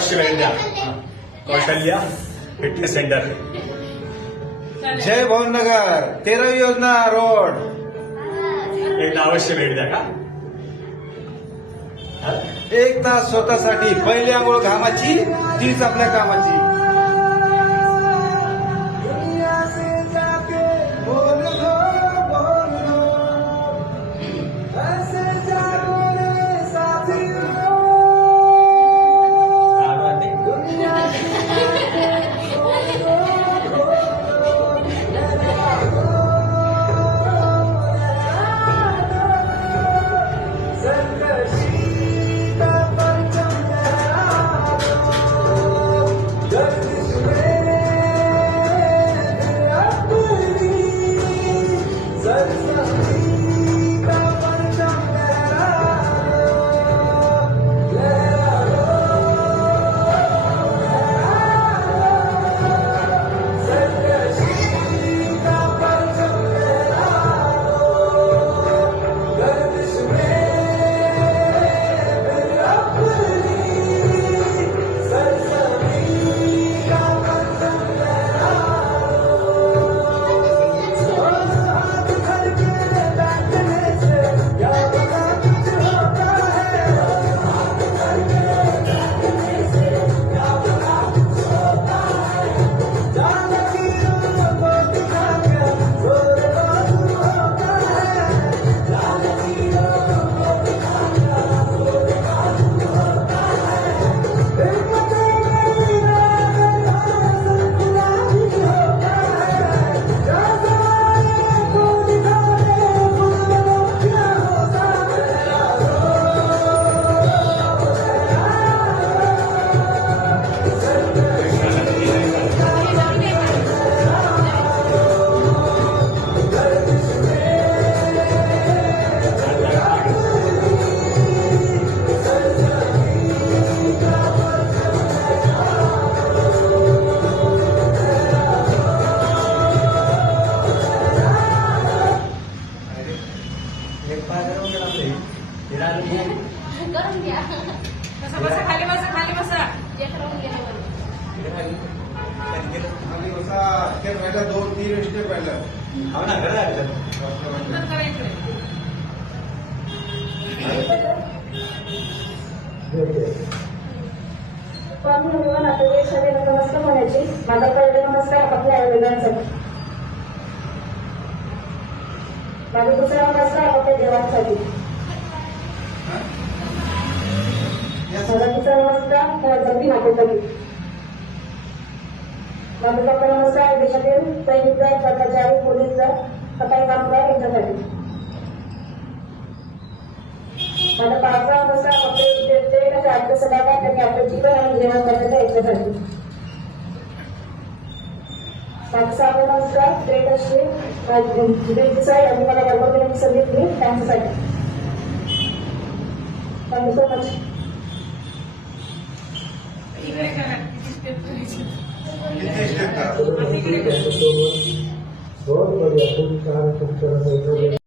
अवश्य भेट द्या. कौशल्या फिटनेस सेंटर, जय भावनगर, 13वी योजना रोड. एकदा अवश्य भेट द्या का. एक तास स्वतःसाठी, पहिली आंघोळ घामाची, तीच आपल्या कामाची. बसा खाली बसा खाली बसा. पहिला 2-3 स्टेप पहिला. हो ना, खरं स्वामी भगवान आपल्या सगळे नमस्कार म्हणायचे. माझा पहिला नमस्कार आपल्या आयोजनासाठी, माझा दुसरा नमस्कार आपल्या देवांसाठी, माझा तिसरा नमस्कार जगती नातेसाठी, माझा चौथा नमस्कार देशातील सैनिक दल, कर्मचारी, पोलीस दल, सफाई कामगार यांच्यासाठी, माझा पाचवा नमस्कार आपल्या आत्म सभागात त्यांनी आपलं जीवन आणि जेवण करण्याचा याच्यासाठी, माझा सहावा नमस्कार ग्रेट असे यांनी मला बरोबर करण्याची संधी दिली त्यांच्यासाठी. Thank you so much. इकडे करा. किती स्टेप करायची. किती स्टेप का? इकडे करा. बहुत बढ़िया, खूप छान खूप छान.